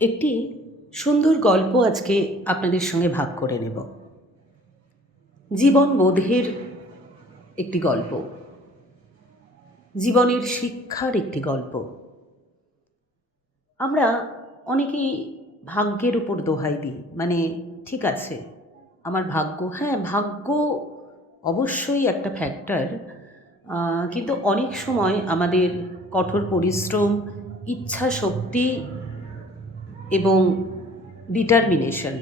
একটি সুন্দর গল্প আজকে আপনাদের সঙ্গে ভাগ করে নেব। জীবন বোধের একটি গল্প। জীবনের শিক্ষার একটি গল্প। আমরা অনেকেই ভাগ্যের উপর দোহাই দিই মানে ঠিক আছে, আমার ভাগ্য হ্যাঁ ভাগ্য অবশ্যই একটা ফ্যাক্টর কিন্তু অনেক সময় আমাদের কঠোর পরিশ্রম ইচ্ছা শক্তি এবং ডিটারমিনেশন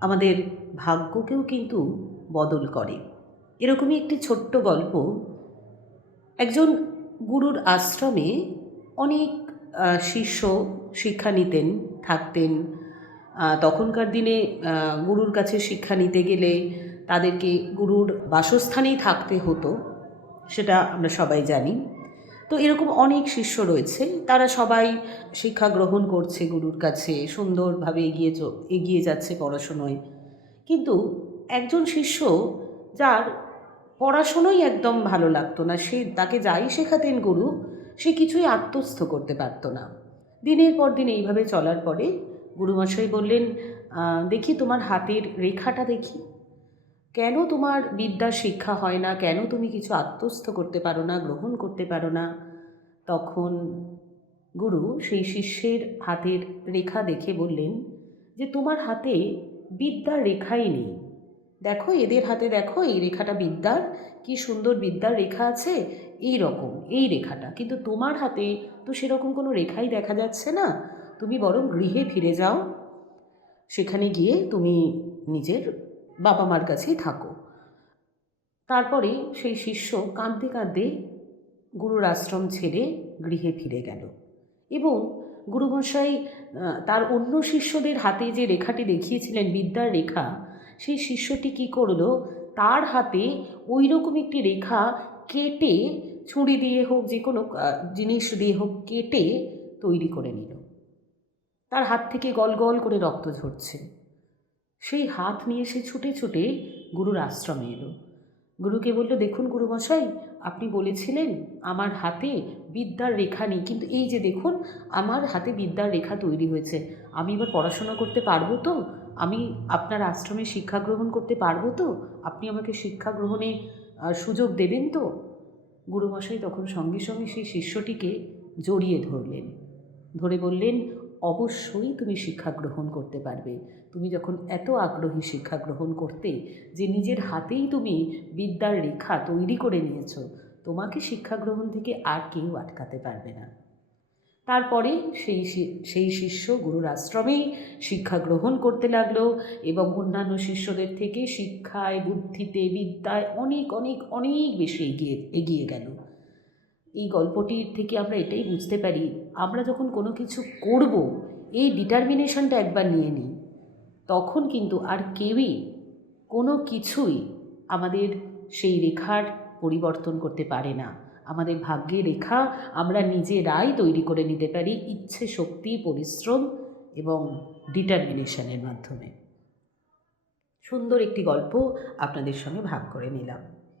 আমাদের ভাগ্যকেও কিন্তু বদল করে। এরকমই একটি ছোট্ট গল্প। একজন গুরুর আশ্রমে অনেক শিষ্য শিক্ষা নিতেন, থাকতেন। তখনকার দিনে গুরুর কাছে শিক্ষা নিতে গেলে তাদেরকে গুরুর বাসস্থানেই থাকতে হতো, সেটা আমরা সবাই জানি। তো এরকম অনেক শিষ্য রয়েছে। তারা সবাই শিক্ষা গ্রহণ করছে গুরুর কাছে, সুন্দরভাবে এগিয়ে এগিয়ে যাচ্ছে পড়াশুনোয়। কিন্তু একজন শিষ্য যার পড়াশুনোই একদম ভালো লাগতো না, সে তাকে যাই শেখাতেন গুরু, সে কিছুই আত্মস্থ করতে পারতো না। দিনের পর দিন এইভাবে চলার পরে গুরুমশাই বললেন দেখি তোমার হাতের রেখাটা দেখি। কেন তোমার বিদ্যার শিক্ষা হয় না? কেন তুমি কিছু আত্মস্থ করতে পারো না, গ্রহণ করতে পারো না? তখন গুরু সেই শিষ্যের হাতের রেখা দেখে বললেন যে, তোমার হাতে বিদ্যার রেখাই নেই। দেখো, এদের হাতে দেখো, এই রেখাটা বিদ্যার। কি সুন্দর বিদ্যার রেখা আছে, এই রকম, এই রেখাটা। কিন্তু তোমার হাতে তো সেরকম কোনো রেখাই দেখা যাচ্ছে না। তুমি বরং গৃহে ফিরে যাও। সেখানে গিয়ে তুমি নিজের বাবা মার কাছেই থাকো। তারপরে সেই শিষ্য কাঁদতে কাঁদতে গুরুর আশ্রম ছেড়ে গৃহে ফিরে গেল এবং গুরুমশাই তার অন্য শিষ্যদের হাতে যে রেখাটি দেখিয়েছিলেন, বিদ্যার রেখা, সেই শিষ্যটি কী করল? তার হাতে ওই রকম একটি রেখা কেটে ছুরি দিয়ে হোক, যে কোনো জিনিস দিয়ে হোক, কেটে তৈরি করে নিল। তার হাত থেকে গল গল করে রক্ত ঝরছে। সেই হাত নিয়ে সে ছুটে ছুটে গুরুর আশ্রমে এলো। গুরুকে বলল, দেখুন গুরুমশাই, আপনি বলেছিলেন আমার হাতে বিদ্যার রেখা নেই, কিন্তু এই যে দেখুন, আমার হাতে বিদ্যার রেখা তৈরি হয়েছে। আমি এবার পড়াশোনা করতে পারব তো? আমি আপনার আশ্রমে শিক্ষা গ্রহণ করতে পারব তো? আপনি আমাকে শিক্ষা গ্রহণে সুযোগ দেবেন তো? গুরুমশাই তখন সঙ্গে সঙ্গে সেই শিষ্যটিকে জড়িয়ে ধরলেন। ধরে বললেন অবশ্যই তুমি শিক্ষা গ্রহণ করতে পারবে। তুমি যখন এত আগ্রহী শিক্ষা গ্রহণ করতে যে নিজের হাতেই তুমি বিদ্যার রেখা তৈরি করে নিয়েছো, তোমাকে শিক্ষা গ্রহণ থেকে আর কেউ আটকাতে পারবে না। তারপরে সেই সেই শিষ্য গুরুর আশ্রমেই শিক্ষা গ্রহণ করতে লাগল এবং অন্যান্য শিষ্যদের থেকে শিক্ষায়, বুদ্ধিতে, বিদ্যায় অনেক অনেক অনেক বেশি এগিয়ে এগিয়ে গেল। এই গল্পটির থেকে আমরা এটাই বুঝতে পারি, আমরা যখন কোনো কিছু করব, এই ডিটারমিনেশনটা একবার নিয়ে নিই, তখন কিন্তু আর কেউই কোনো কিছুই আমাদের সেই রেখার পরিবর্তন করতে পারে না। আমাদের ভাগ্যের রেখা আমরা নিজেরাই তৈরি করে নিতে পারি ইচ্ছে, শক্তি, পরিশ্রম এবং ডিটারমিনেশনের মাধ্যমে। সুন্দর একটি গল্প আপনাদের সঙ্গে ভাগ করে নিলাম।